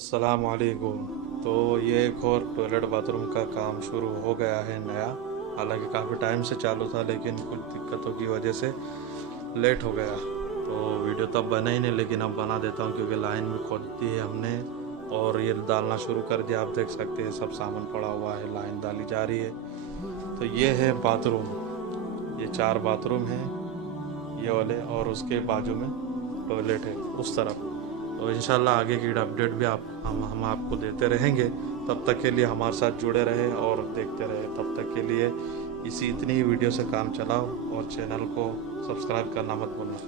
अस्सलाम वालेकुम। तो ये एक और टॉयलेट बाथरूम का काम शुरू हो गया है नया। हालांकि काफ़ी टाइम से चालू था, लेकिन कुछ दिक्कतों की वजह से लेट हो गया। तो वीडियो तब बना ही नहीं, लेकिन अब बना देता हूँ क्योंकि लाइन भी खोद दी है हमने और ये डालना शुरू कर दिया। आप देख सकते हैं सब सामान पड़ा हुआ है, लाइन डाली जा रही है। तो ये है बाथरूम, ये 4 बाथरूम हैं ये वाले, और उसके बाजू में टॉयलेट है उस तरफ। तो इंशाल्लाह आगे की अपडेट भी हम आपको देते रहेंगे। तब तक के लिए हमारे साथ जुड़े रहे और देखते रहे। तब तक के लिए इतनी ही वीडियो से काम चलाओ और चैनल को सब्सक्राइब करना मत भूलना।